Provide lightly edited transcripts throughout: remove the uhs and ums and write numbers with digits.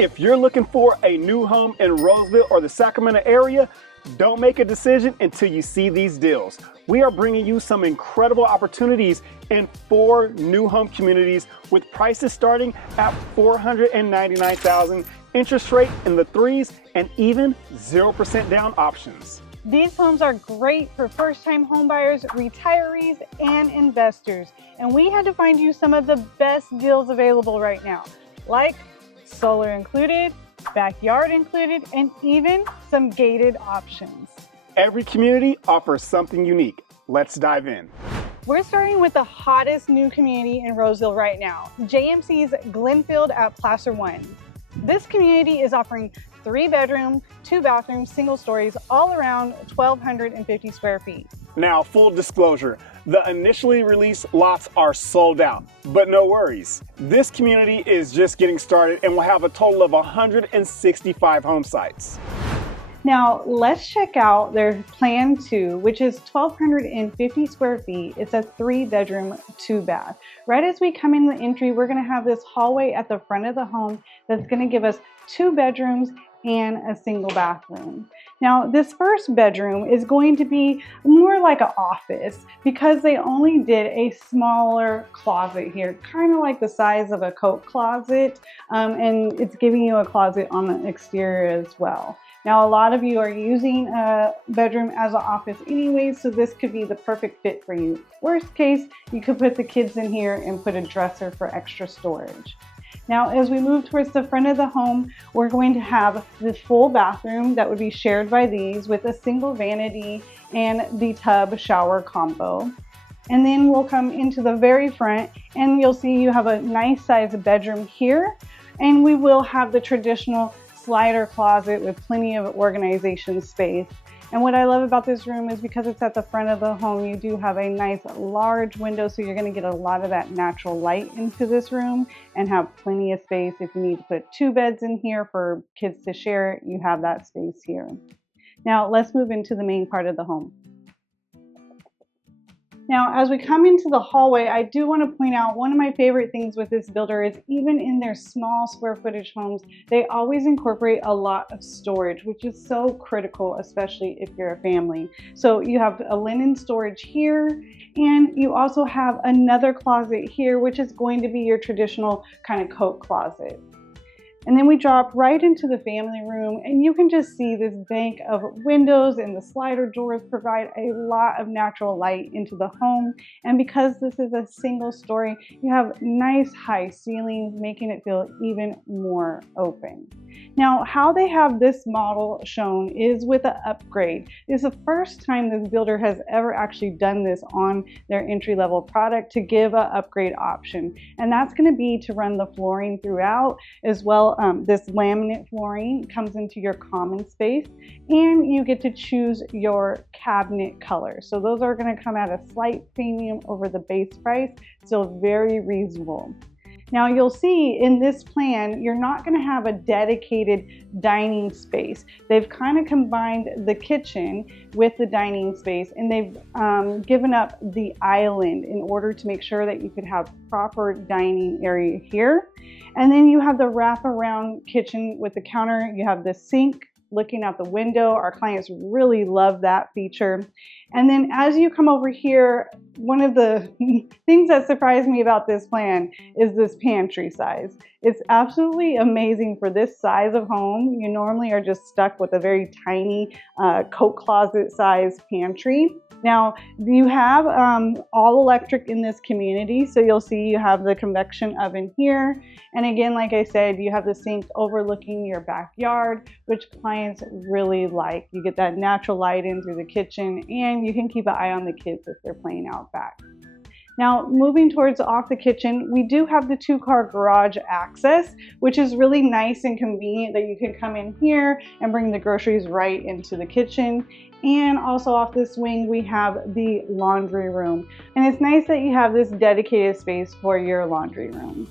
If you're looking for a new home in Roseville or the Sacramento area, don't make a decision until you see these deals. We are bringing you some incredible opportunities in 4 new home communities with prices starting at $499,000, interest rate in the 3s, and even 0% down options. These homes are great for first-time homebuyers, retirees, and investors. And we had to find you some of the best deals available right now, like solar included, backyard included, and even some gated options. Every community offers something unique. Let's dive in. We're starting with the hottest new community in Roseville right now, JMC's Glenfield at Placer One. This community is offering 3-bedroom, 2-bathroom, single stories, all around 1,250 square feet. Now, full disclosure, the initially released lots are sold out, but no worries. This community is just getting started and will have a total of 165 home sites. Now, let's check out their Plan 2, which is 1,250 square feet. It's a 3-bedroom, 2-bath. Right as we come in the entry, we're going to have this hallway at the front of the home that's going to give us 2 bedrooms and a single bathroom. Now, this first bedroom is going to be more like an office because they only did a smaller closet here, kind of like the size of a coat closet, and it's giving you a closet on the exterior as well. Now, a lot of you are using a bedroom as an office anyway, so this could be the perfect fit for you. Worst case, you could put the kids in here and put a dresser for extra storage. Now, as we move towards the front of the home, we're going to have the full bathroom that would be shared by these with a single vanity and the tub shower combo. And then we'll come into the very front and you'll see you have a nice sized bedroom here. And we will have the traditional slider closet with plenty of organization space. And what I love about this room is because it's at the front of the home, you do have a nice large window, so you're going to get a lot of that natural light into this room and have plenty of space. If you need to put 2 beds in here for kids to share, you have that space here. Now let's move into the main part of the home. Now, as we come into the hallway, I do want to point out one of my favorite things with this builder is even in their small square footage homes, they always incorporate a lot of storage, which is so critical, especially if you're a family. So you have a linen storage here, and you also have another closet here, which is going to be your traditional kind of coat closet. And then we drop right into the family room, and you can just see this bank of windows, and the slider doors provide a lot of natural light into the home. And because this is a single story, you have nice high ceilings, making it feel even more open. Now, how they have this model shown is with an upgrade. It's the first time this builder has ever actually done this on their entry-level product to give an upgrade option. And that's going to be to run the flooring throughout as well. This laminate flooring comes into your common space, and you get to choose your cabinet color. So those are going to come at a slight premium over the base price, still very reasonable. Now you'll see in this plan, you're not going to have a dedicated dining space. They've kind of combined the kitchen with the dining space, and they've given up the island in order to make sure that you could have proper dining area here. And then you have the wraparound kitchen with the counter. You have the sink looking out the window. Our clients really love that feature. And then as you come over here, one of the things that surprised me about this plan is this pantry size. It's absolutely amazing for this size of home. You normally are just stuck with a very tiny coat closet size pantry. Now, you have all electric in this community, so you'll see you have the convection oven here. And again, like I said, you have the sink overlooking your backyard, which clients really like. You get that natural light in through the kitchen, and you can keep an eye on the kids if they're playing out back. Now, moving towards off the kitchen, we do have the 2-car garage access, which is really nice and convenient that you can come in here and bring the groceries right into the kitchen. And also off this wing, we have the laundry room. And it's nice that you have this dedicated space for your laundry room.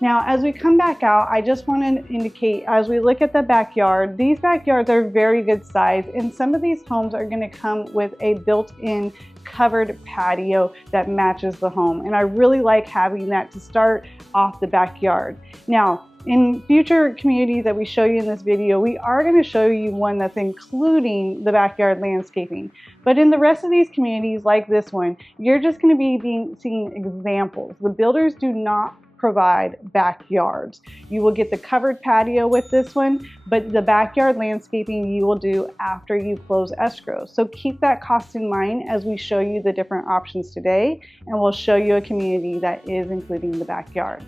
Now, as we come back out, I just want to indicate, as we look at the backyard, these backyards are very good size, and some of these homes are going to come with a built-in covered patio that matches the home. And I really like having that to start off the backyard. Now, In future communities that we show you in this video, we are going to show you one that's including the backyard landscaping. But in the rest of these communities, like this one, you're just going to be seeing examples. The builders do not provide backyards. You will get the covered patio with this one, but the backyard landscaping you will do after you close escrow. So keep that cost in mind as we show you the different options today, and we'll show you a community that is including the backyard.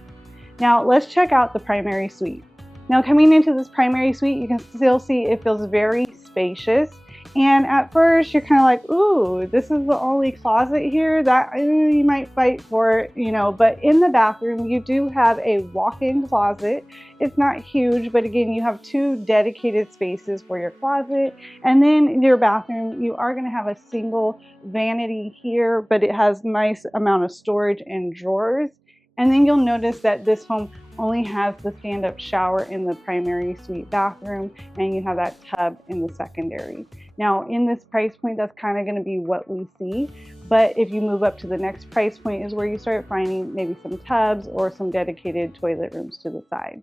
Now let's check out the primary suite. Now coming into this primary suite, you can still see it feels very spacious. And at first you're kind of like, ooh, this is the only closet here that you might fight for, you know, but in the bathroom, you do have a walk-in closet. It's not huge, but again, you have 2 dedicated spaces for your closet. And then in your bathroom, you are going to have a single vanity here, but it has nice amount of storage and drawers. And then you'll notice that this home only has the stand-up shower in the primary suite bathroom, and you have that tub in the secondary. Now in this price point, that's kind of going to be what we see. But if you move up to the next price point is where you start finding maybe some tubs or some dedicated toilet rooms to the side.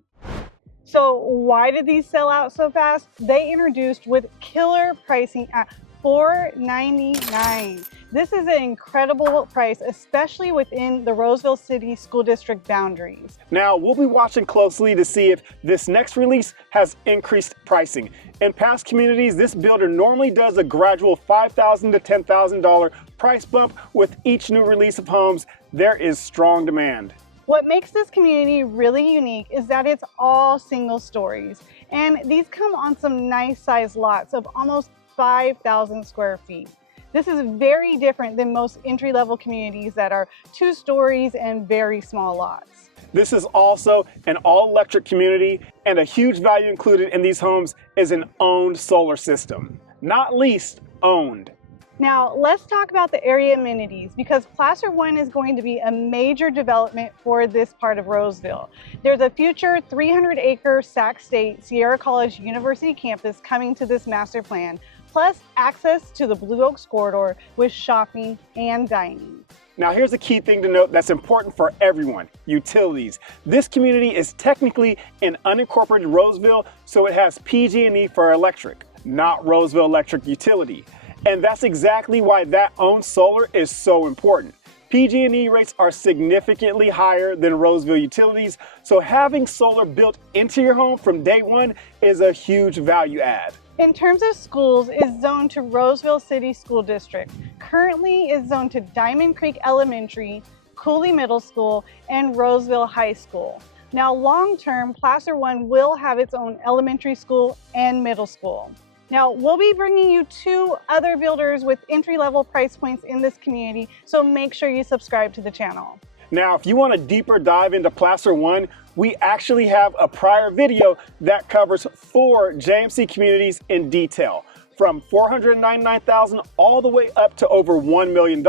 So why did these sell out so fast? They introduced with killer pricing at $499. This is an incredible price, especially within the Roseville City School District boundaries. Now, we'll be watching closely to see if this next release has increased pricing. In past communities, this builder normally does a gradual $5,000 to $10,000 price bump with each new release of homes. There is strong demand. What makes this community really unique is that it's all single stories, and these come on some nice sized lots of almost 5,000 square feet. This is very different than most entry-level communities that are 2 stories and very small lots. This is also an all-electric community, and a huge value included in these homes is an owned solar system. Not leased, owned. Now let's talk about the area amenities, because Placer One is going to be a major development for this part of Roseville. There's a future 300-acre Sac State Sierra College University campus coming to this master plan, plus access to the Blue Oaks corridor with shopping and dining. Now here's a key thing to note that's important for everyone: utilities. This community is technically in unincorporated Roseville, so it has PG&E for electric, not Roseville Electric Utility. And that's exactly why that owned solar is so important. PG&E rates are significantly higher than Roseville utilities, so having solar built into your home from day one is a huge value add. In terms of schools, it's zoned to Roseville City School District. Currently is zoned to Diamond Creek Elementary, Cooley Middle School, and Roseville High School. Now long-term, Placer One will have its own elementary school and middle school. Now, we'll be bringing you 2 other builders with entry-level price points in this community, so make sure you subscribe to the channel. Now, if you want a deeper dive into Placer One, we actually have a prior video that covers 4 JMC communities in detail, from $499,000 all the way up to over $1 million.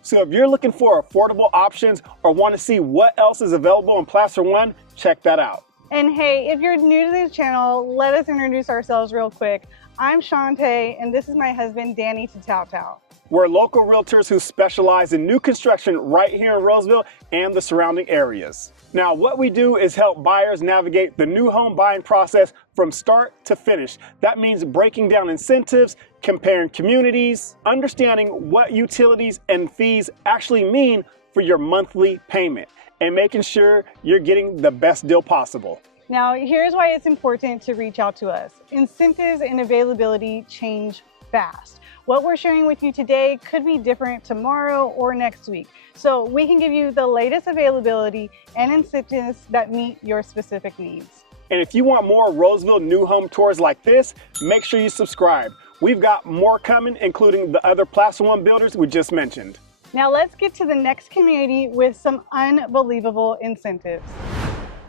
So if you're looking for affordable options or want to see what else is available in Placer One, check that out. And hey, if you're new to this channel, let us introduce ourselves real quick. I'm Shantae, and this is my husband, Danny Tatao. We're local realtors who specialize in new construction right here in Roseville and the surrounding areas. Now, what we do is help buyers navigate the new home buying process from start to finish. That means breaking down incentives, comparing communities, understanding what utilities and fees actually mean for your monthly payment, and making sure you're getting the best deal possible. Now, here's why it's important to reach out to us. Incentives and availability change fast. What we're sharing with you today could be different tomorrow or next week. So we can give you the latest availability and incentives that meet your specific needs. And if you want more Roseville new home tours like this, make sure you subscribe. We've got more coming, including the other Placer One builders we just mentioned. Now let's get to the next community with some unbelievable incentives.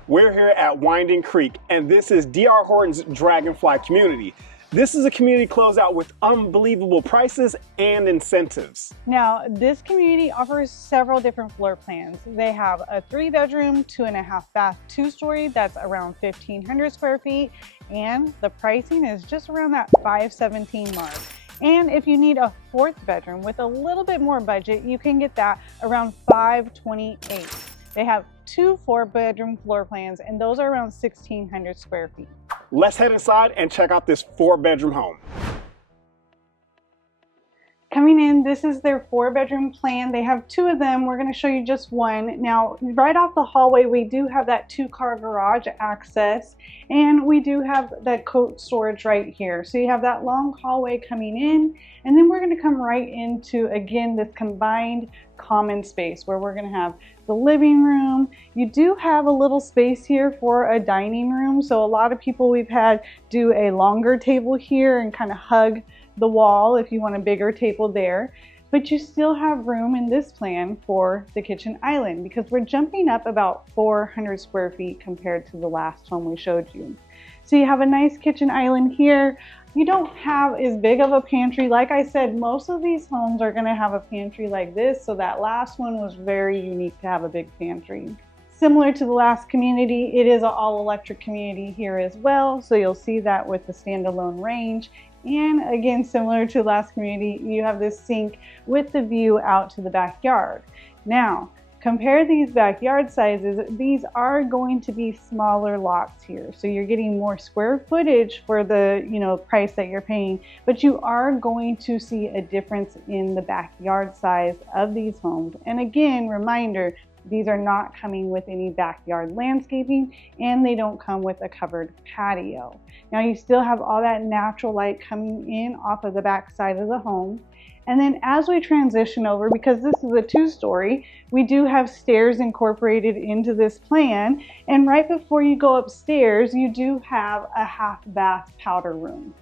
We're here at Winding Creek, and this is D.R. Horton's Dragonfly community. This is a community closeout with unbelievable prices and incentives. Now, this community offers several different floor plans. They have a 3-bedroom, 2.5 bath, 2-story that's around 1,500 square feet, and the pricing is just around that $517 mark. And if you need a 4th bedroom with a little bit more budget, you can get that around $528. They have 2 4-bedroom floor plans, and those are around 1,600 square feet. Let's head inside and check out this 4-bedroom home. Coming in, this is their 4-bedroom plan. They have 2 of them. We're going to show you just one. Now, right off the hallway, we do have that 2-car garage access, and we do have that coat storage right here. So you have that long hallway coming in, and then we're going to come right into, again, this combined common space where we're going to have the living room. You do have a little space here for a dining room. So a lot of people we've had do a longer table here and kind of hug the wall if you want a bigger table there, but you still have room in this plan for the kitchen island because we're jumping up about 400 square feet compared to the last home we showed you. So you have a nice kitchen island here. You don't have as big of a pantry. Like I said, most of these homes are going to have a pantry like this, so that last one was very unique to have a big pantry. Similar to the last community, it is an all-electric community here as well, so you'll see that with the standalone range. And again, similar to the last community, you have this sink with the view out to the backyard. Now, compare these backyard sizes. These are going to be smaller lots here. So you're getting more square footage for the price that you're paying, but you are going to see a difference in the backyard size of these homes. And again, reminder, these are not coming with any backyard landscaping, and they don't come with a covered patio. Now you still have all that natural light coming in off of the back side of the home. And then as we transition over, because this is a 2-story, we do have stairs incorporated into this plan. And right before you go upstairs, you do have a half bath powder room.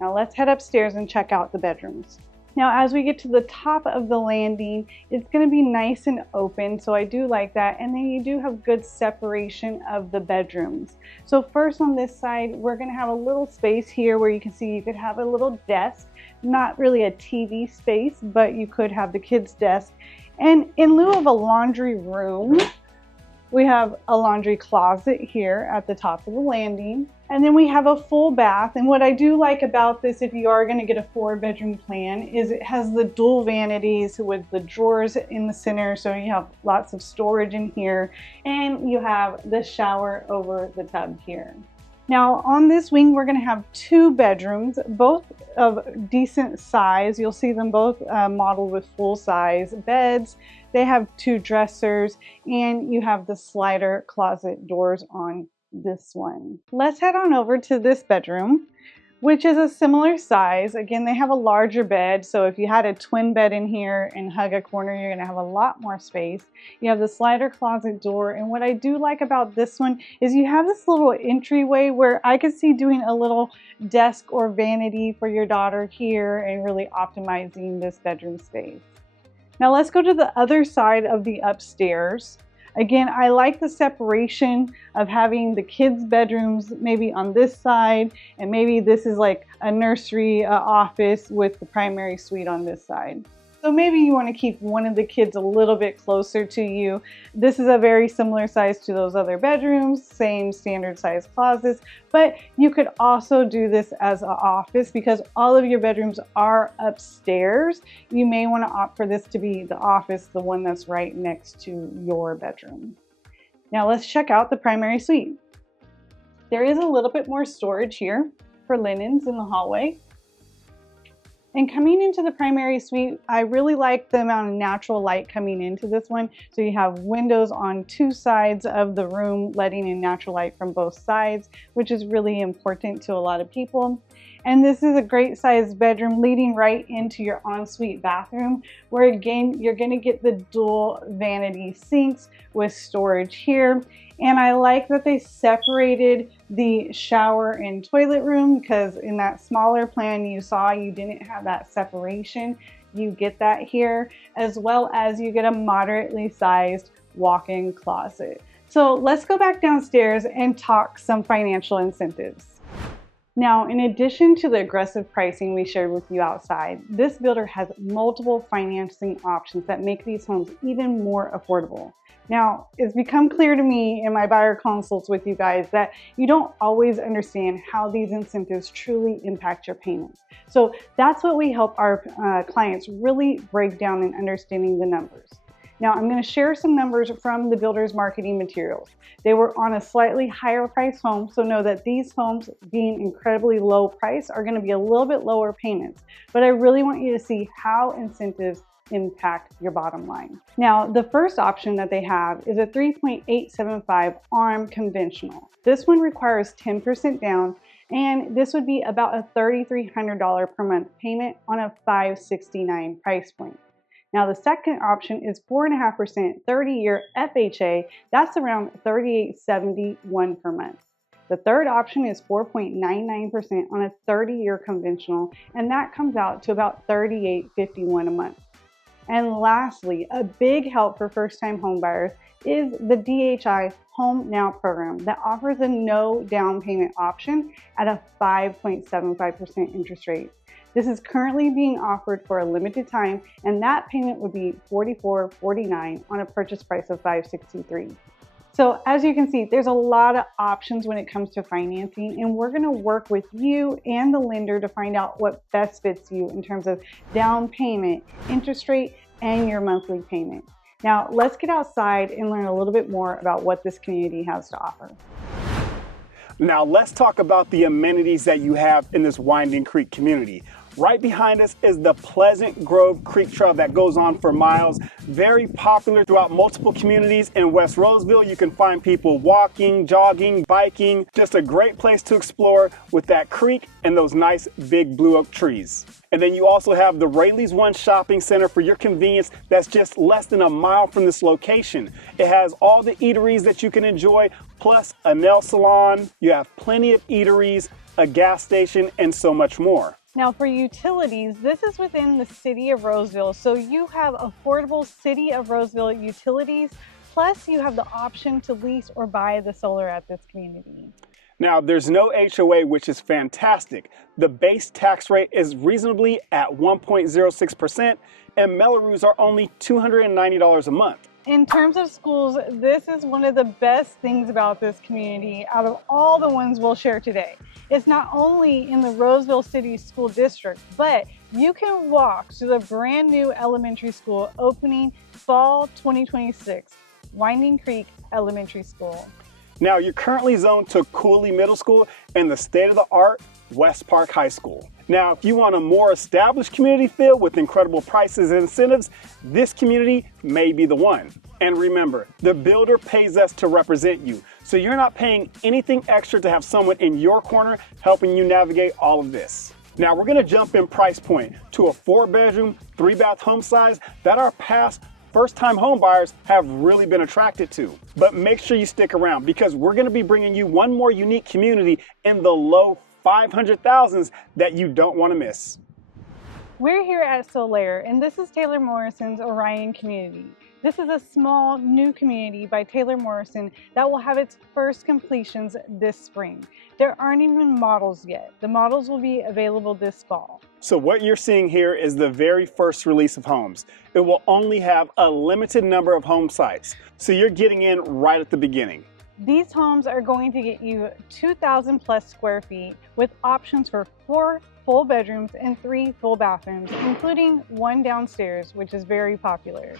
Now let's head upstairs and check out the bedrooms. Now, as we get to the top of the landing, it's going to be nice and open, so I do like that. And then you do have good separation of the bedrooms. So first on this side, we're going to have a little space here where you can see you could have a little desk, not really a TV space, but you could have the kids' desk. And in lieu of a laundry room, we have a laundry closet here at the top of the landing. And then we have a full bath. And what I do like about this, if you are going to get a 4-bedroom plan, is it has the dual vanities with the drawers in the center. So you have lots of storage in here. And you have the shower over the tub here. Now on this wing, we're going to have 2 bedrooms, both of decent size. You'll see them both modeled with full-size beds. They have 2 dressers, and you have the slider closet doors on this one. Let's head on over to this bedroom, which is a similar size. Again, they have a larger bed, so if you had a twin bed in here and hug a corner, you're gonna have a lot more space. You have the slider closet door, and what I do like about this one is you have this little entryway where I could see doing a little desk or vanity for your daughter here and really optimizing this bedroom space. Now let's go to the other side of the upstairs. Again, I like the separation of having the kids' bedrooms maybe on this side, and maybe this is like a nursery office with the primary suite on this side. So maybe you want to keep one of the kids a little bit closer to you. This is a very similar size to those other bedrooms, same standard size closets, but you could also do this as an office because all of your bedrooms are upstairs. You may want to opt for this to be the office, the one that's right next to your bedroom. Now let's check out the primary suite. There is a little bit more storage here for linens in the hallway. And coming into the primary suite, I really like the amount of natural light coming into this one. So you have windows on 2 sides of the room, letting in natural light from both sides, which is really important to a lot of people. And this is a great sized bedroom leading right into your ensuite bathroom, where again, you're gonna get the dual vanity sinks with storage here. And I like that they separated the shower and toilet room, because in that smaller plan you saw, you didn't have that separation. You get that here, as well as you get a moderately sized walk-in closet. So let's go back downstairs and talk some financial incentives. Now, in addition to the aggressive pricing we shared with you outside, this builder has multiple financing options that make these homes even more affordable. Now, it's become clear to me in my buyer consults with you guys that you don't always understand how these incentives truly impact your payments. So that's what we help our clients really break down in understanding the numbers. Now, I'm going to share some numbers from the builder's marketing materials. They were on a slightly higher price home, so know that these homes, being incredibly low price, are going to be a little bit lower payments. But I really want you to see how incentives impact your bottom line. Now, the first option that they have is a 3.875 ARM conventional. This one requires 10% down, and this would be about a $3,300 per month payment on a $569 price point. Now, the second option is 4.5% 30-year FHA. That's around $3,871 per month. The third option is 4.99% on a 30-year conventional, and that comes out to about $3,851 a month. And lastly, a big help for first-time homebuyers is the DHI Home Now program that offers a no down payment option at a 5.75% interest rate. This is currently being offered for a limited time, and that payment would be $44.49 on a purchase price of $563. So as you can see, there's a lot of options when it comes to financing, and we're going to work with you and the lender to find out what best fits you in terms of down payment, interest rate, and your monthly payment. Now, let's get outside and learn a little bit more about what this community has to offer. Now let's talk about the amenities that you have in this Winding Creek community. Right behind us is the Pleasant Grove Creek Trail that goes on for miles. Very popular throughout multiple communities in West Roseville. You can find people walking, jogging, biking. Just a great place to explore with that creek and those nice big blue oak trees. And then you also have the Rayleigh's One Shopping Center for your convenience that's just less than a mile from this location. It has all the eateries that you can enjoy, plus a nail salon. You have plenty of eateries, a gas station, and so much more. Now for utilities, this is within the city of Roseville, so you have affordable city of Roseville utilities, plus you have the option to lease or buy the solar at this community. Now there's no HOA, which is fantastic. The base tax rate is reasonably at 1.06%, and Mello-Roos are only $290 a month. In terms of schools, this is one of the best things about this community out of all the ones we'll share today. It's not only in the Roseville City School District, but you can walk to the brand new elementary school opening fall 2026, Winding Creek Elementary School. Now you're currently zoned to Cooley Middle School and the state-of-the-art West Park High School. Now, if you want a more established community feel with incredible prices and incentives, this community may be the one. And remember, the builder pays us to represent you, so you're not paying anything extra to have someone in your corner helping you navigate all of this. Now, we're gonna jump in price point to a 4-bedroom, 3-bath home size that our past first-time home buyers have really been attracted to. But make sure you stick around because we're gonna be bringing you one more unique community in the low 500,000s that you don't want to miss. We're here at Solaire, and this is Taylor Morrison's Orion community. This is a small new community by Taylor Morrison that will have its first completions this spring. There aren't even models yet. The models will be available this fall. So what you're seeing here is the very first release of homes. It will only have a limited number of home sites, so you're getting in right at the beginning. These homes are going to get you 2,000 plus square feet with options for 4 full bedrooms and 3 full bathrooms, including 1 downstairs, which is very popular.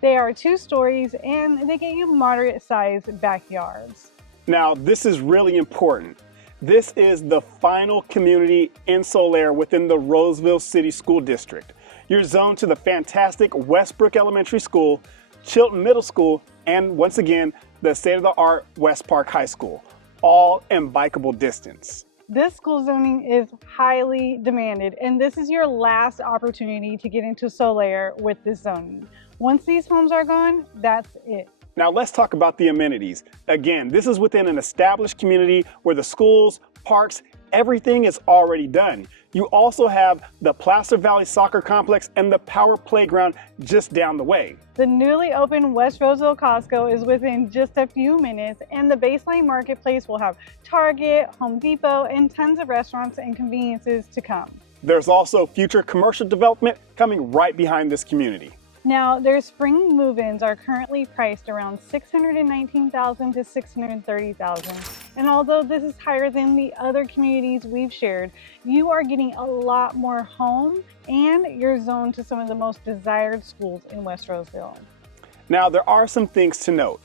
They are 2 stories and they get you moderate sized backyards. Now, this is really important. This is the final community in Solaire within the Roseville City School District. You're zoned to the fantastic Westbrook Elementary School, Chilton Middle School, and once again, the state-of-the-art West Park High School, all in bikeable distance. This school zoning is highly demanded, and this is your last opportunity to get into Solaire with this zoning. Once these homes are gone, that's it. Now let's talk about the amenities. Again, this is within an established community where the schools, parks, everything is already done. You also have the Placer Valley Soccer Complex and the Power Playground just down the way. The newly opened West Roseville Costco is within just a few minutes, and the Baseline Marketplace will have Target, Home Depot, and tons of restaurants and conveniences to come. There's also future commercial development coming right behind this community. Now, their spring move-ins are currently priced around $619,000 to $630,000. And although this is higher than the other communities we've shared, you are getting a lot more home and you're zoned to some of the most desired schools in West Roseville. Now, there are some things to note.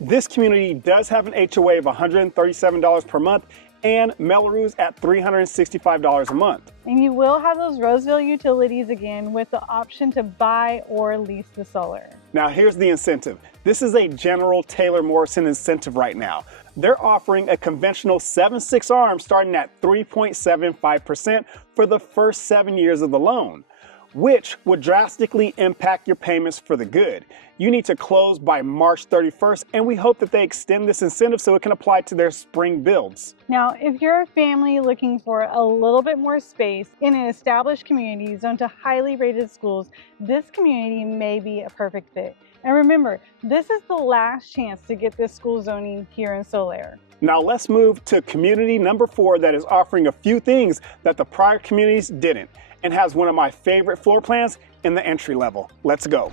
This community does have an HOA of $137 per month and Mello-Roos at $365 a month. And you will have those Roseville utilities again with the option to buy or lease the solar. Now here's the incentive. This is a General Taylor Morrison incentive right now. They're offering a conventional 7/6 arm starting at 3.75% for the first 7 years of the loan, which would drastically impact your payments for the good. You need to close by March 31st, and we hope that they extend this incentive so it can apply to their spring builds. Now, if you're a family looking for a little bit more space in an established community zoned to highly rated schools, this community may be a perfect fit. And remember, this is the last chance to get this school zoning here in Solaire. Now let's move to community number 4 that is offering a few things that the prior communities didn't, and has one of my favorite floor plans in the entry level. Let's go.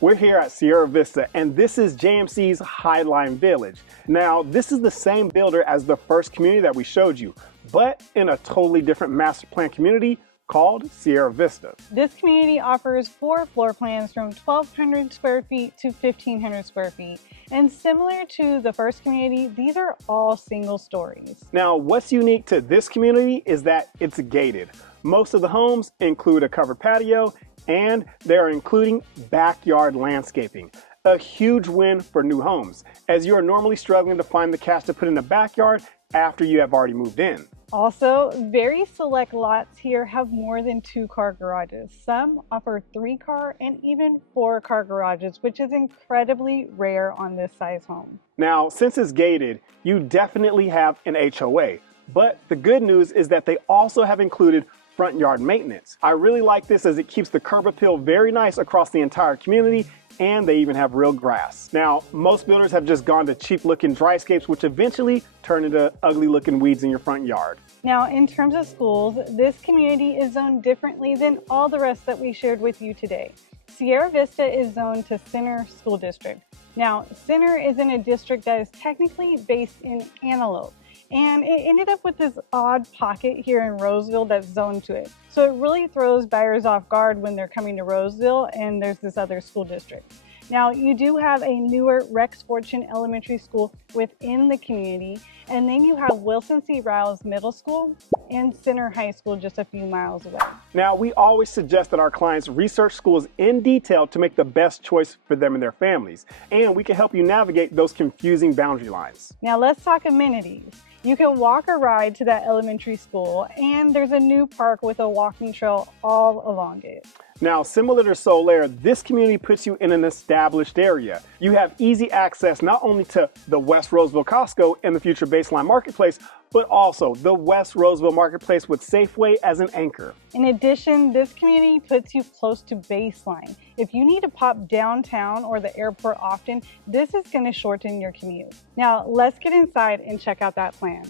We're here at Sierra Vista, and this is JMC's Highline Village. Now, this is the same builder as the first community that we showed you, but in a totally different master plan community called Sierra Vista. This community offers 4 floor plans from 1,200 square feet to 1,500 square feet. And similar to the first community, these are all single stories. Now, what's unique to this community is that it's gated. Most of the homes include a covered patio, and they're including backyard landscaping. A huge win for new homes, as you are normally struggling to find the cash to put in the backyard after you have already moved in. Also, very select lots here have more than 2-car garages. Some offer 3-car and even 4-car garages, which is incredibly rare on this size home. Now, since it's gated, you definitely have an HOA, but the good news is that they also have included front yard maintenance. I really like this as it keeps the curb appeal very nice across the entire community, and they even have real grass. Now, most builders have just gone to cheap looking dryscapes, which eventually turn into ugly looking weeds in your front yard. Now, in terms of schools, this community is zoned differently than all the rest that we shared with you today. Sierra Vista is zoned to Center School District. Now, Center is in a district that is technically based in Antelope, and it ended up with this odd pocket here in Roseville that's zoned to it. So it really throws buyers off guard when they're coming to Roseville and there's this other school district. Now, you do have a newer Rex Fortune Elementary School within the community, and then you have Wilson C. Rouse Middle School and Center High School just a few miles away. Now, we always suggest that our clients research schools in detail to make the best choice for them and their families, and we can help you navigate those confusing boundary lines. Now, let's talk amenities. You can walk or ride to that elementary school, and there's a new park with a walking trail all along it. Now, similar to Solaire, this community puts you in an established area. You have easy access not only to the West Roseville Costco and the future Baseline Marketplace, but also the West Roseville Marketplace with Safeway as an anchor. In addition, this community puts you close to Baseline. If you need to pop downtown or the airport often, this is going to shorten your commute. Now, let's get inside and check out that plan.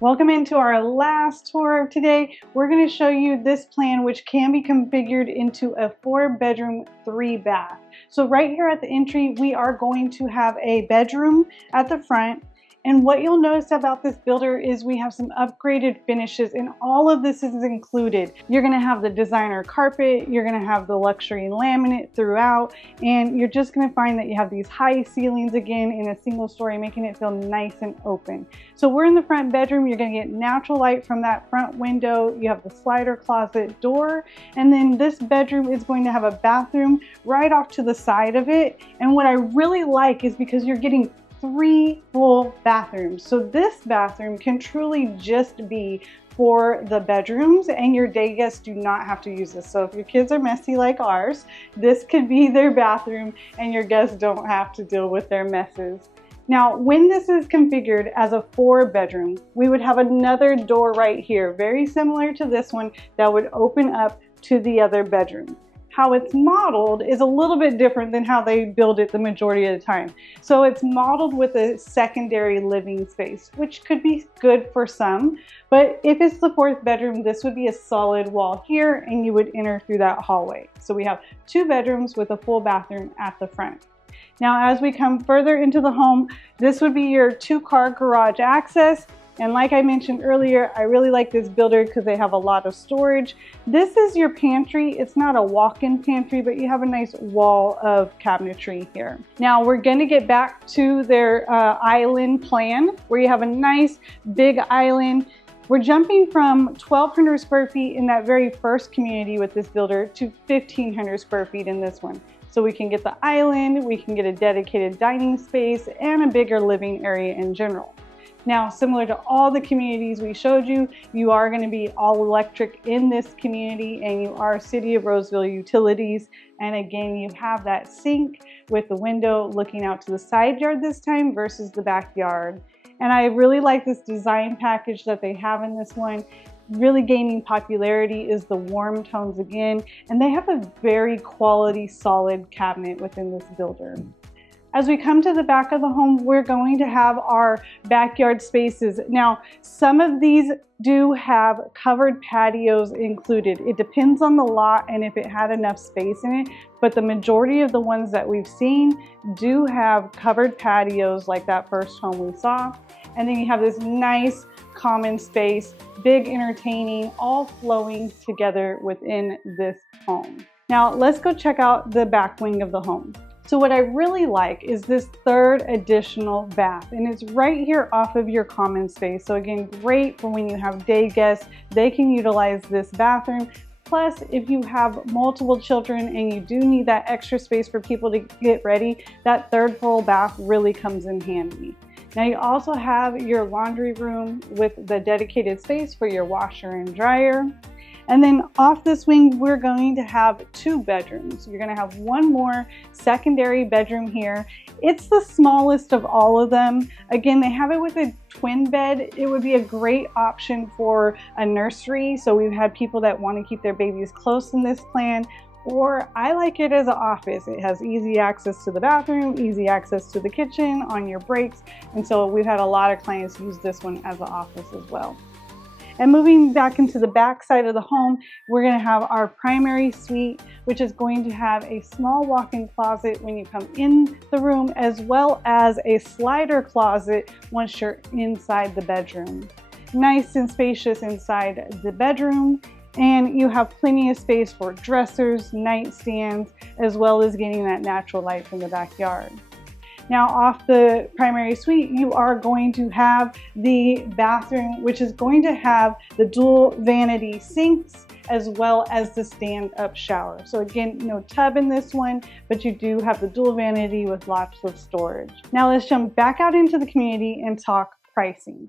Welcome into our last tour of today. We're going to show you this plan, which can be configured into a 4-bedroom, 3-bath. So right here at the entry, we are going to have a bedroom at the front. And what you'll notice about this builder is we have some upgraded finishes, and all of this is included. You're gonna have the designer carpet, you're gonna have the luxury laminate throughout, and you're just gonna find that you have these high ceilings again in a single story, making it feel nice and open. So we're in the front bedroom. You're gonna get natural light from that front window. You have the slider closet door, and then this bedroom is going to have a bathroom right off to the side of it. And what I really like is because you're getting 3 full bathrooms. So this bathroom can truly just be for the bedrooms, and your day guests do not have to use this. So if your kids are messy like ours, this could be their bathroom and your guests don't have to deal with their messes. Now, when this is configured as a 4-bedroom, we would have another door right here, very similar to this one, that would open up to the other bedroom. How it's modeled is a little bit different than how they build it the majority of the time. So it's modeled with a secondary living space, which could be good for some, but if it's the 4th bedroom, this would be a solid wall here and you would enter through that hallway. So we have 2 bedrooms with a full bathroom at the front. Now, as we come further into the home, this would be your 2-car garage access. And like I mentioned earlier, I really like this builder because they have a lot of storage. This is your pantry. It's not a walk-in pantry, but you have a nice wall of cabinetry here. Now we're going to get back to their island plan where you have a nice big island. We're jumping from 1,200 square feet in that very first community with this builder to 1,500 square feet in this one. So we can get the island, we can get a dedicated dining space, and a bigger living area in general. Now, similar to all the communities we showed you, you are going to be all electric in this community, and you are City of Roseville utilities. And again, you have that sink with the window looking out to the side yard this time versus the backyard. And I really like this design package that they have in this one. Really gaining popularity is the warm tones again, and they have a very quality solid cabinet within this builder. As we come to the back of the home, we're going to have our backyard spaces. Now, some of these do have covered patios included. It depends on the lot and if it had enough space in it, but the majority of the ones that we've seen do have covered patios like that first home we saw. And then you have this nice common space, big entertaining, all flowing together within this home. Now, let's go check out the back wing of the home. So what I really like is this third additional bath, and it's right here off of your common space. So again, great for when you have day guests, they can utilize this bathroom. Plus, if you have multiple children and you do need that extra space for people to get ready, that third full bath really comes in handy. Now you also have your laundry room with the dedicated space for your washer and dryer. And then off this wing, we're going to have 2 bedrooms. You're going to have one more secondary bedroom here. It's the smallest of all of them. Again, they have it with a twin bed. It would be a great option for a nursery. So we've had people that want to keep their babies close in this plan. Or I like it as an office. It has easy access to the bathroom, easy access to the kitchen on your breaks. And so we've had a lot of clients use this one as an office as well. And moving back into the back side of the home, we're going to have our primary suite, which is going to have a small walk-in closet when you come in the room, as well as a slider closet once you're inside the bedroom. Nice and spacious inside the bedroom. And you have plenty of space for dressers, nightstands, as well as getting that natural light from the backyard. Now off the primary suite, you are going to have the bathroom, which is going to have the dual vanity sinks as well as the stand-up shower. So again, no tub in this one, but you do have the dual vanity with lots of storage. Now let's jump back out into the community and talk pricing.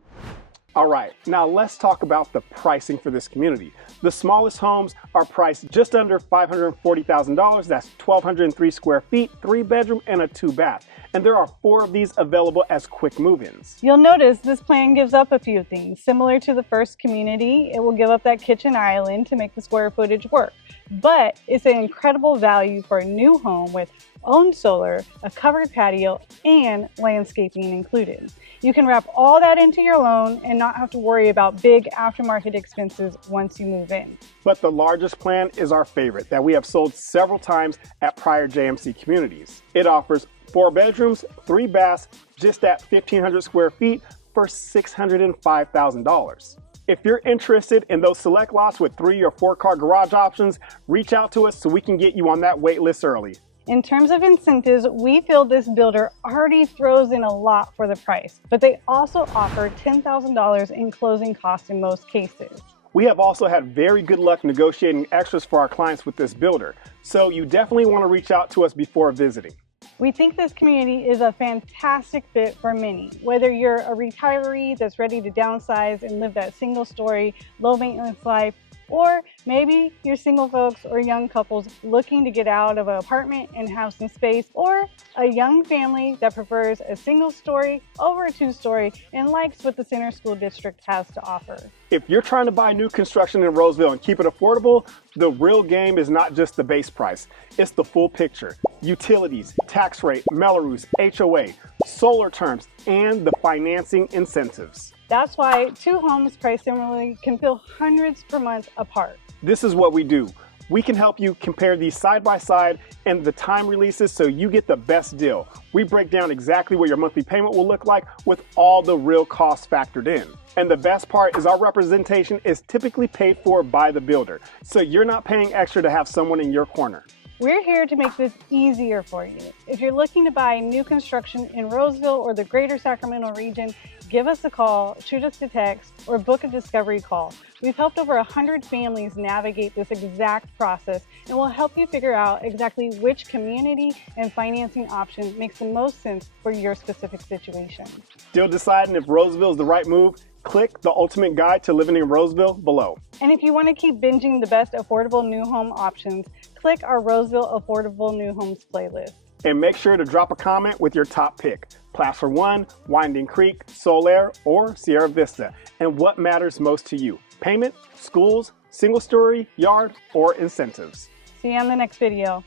All right, now let's talk about the pricing for this community. The smallest homes are priced just under $540,000. That's 1,203 square feet, 3 bedroom and a 2 bath. And there are 4 of these available as quick move-ins. You'll notice this plan gives up a few things. Similar to the first community, it will give up that kitchen island to make the square footage work. But it's an incredible value for a new home with own solar, a covered patio, and landscaping included. You can wrap all that into your loan and not have to worry about big aftermarket expenses once you move in. But the largest plan is our favorite that we have sold several times at prior JMC communities. It offers 4 bedrooms, 3 baths, just at 1,500 square feet for $605,000. If you're interested in those select lots with 3 or 4 car garage options, reach out to us so we can get you on that wait list early. In terms of incentives, we feel this builder already throws in a lot for the price, but they also offer $10,000 in closing costs in most cases. We have also had very good luck negotiating extras for our clients with this builder, so you definitely want to reach out to us before visiting. We think this community is a fantastic fit for many. Whether you're a retiree that's ready to downsize and live that single-story, low-maintenance life, or maybe you're single folks or young couples looking to get out of an apartment and have some space, or a young family that prefers a single story over a 2-story and likes what the Center School District has to offer. If you're trying to buy new construction in Roseville and keep it affordable, the real game is not just the base price, it's the full picture. Utilities, tax rate, Mello-Roos, HOA, solar terms, and the financing incentives. That's why 2 homes priced similarly can feel hundreds per month apart. This is what we do. We can help you compare these side by side and the time releases so you get the best deal. We break down exactly what your monthly payment will look like with all the real costs factored in. And the best part is our representation is typically paid for by the builder, so you're not paying extra to have someone in your corner. We're here to make this easier for you. If you're looking to buy new construction in Roseville or the greater Sacramento region, give us a call, shoot us a text, or book a discovery call. We've helped over 100 families navigate this exact process, and we'll help you figure out exactly which community and financing option makes the most sense for your specific situation. Still deciding if Roseville is the right move? Click the ultimate guide to living in Roseville below. And if you want to keep binging the best affordable new home options, click our Roseville Affordable New Homes playlist. And make sure to drop a comment with your top pick. Placer One, Winding Creek, Solaire, or Sierra Vista. And what matters most to you? Payment, schools, single story, yard, or incentives. See you on the next video.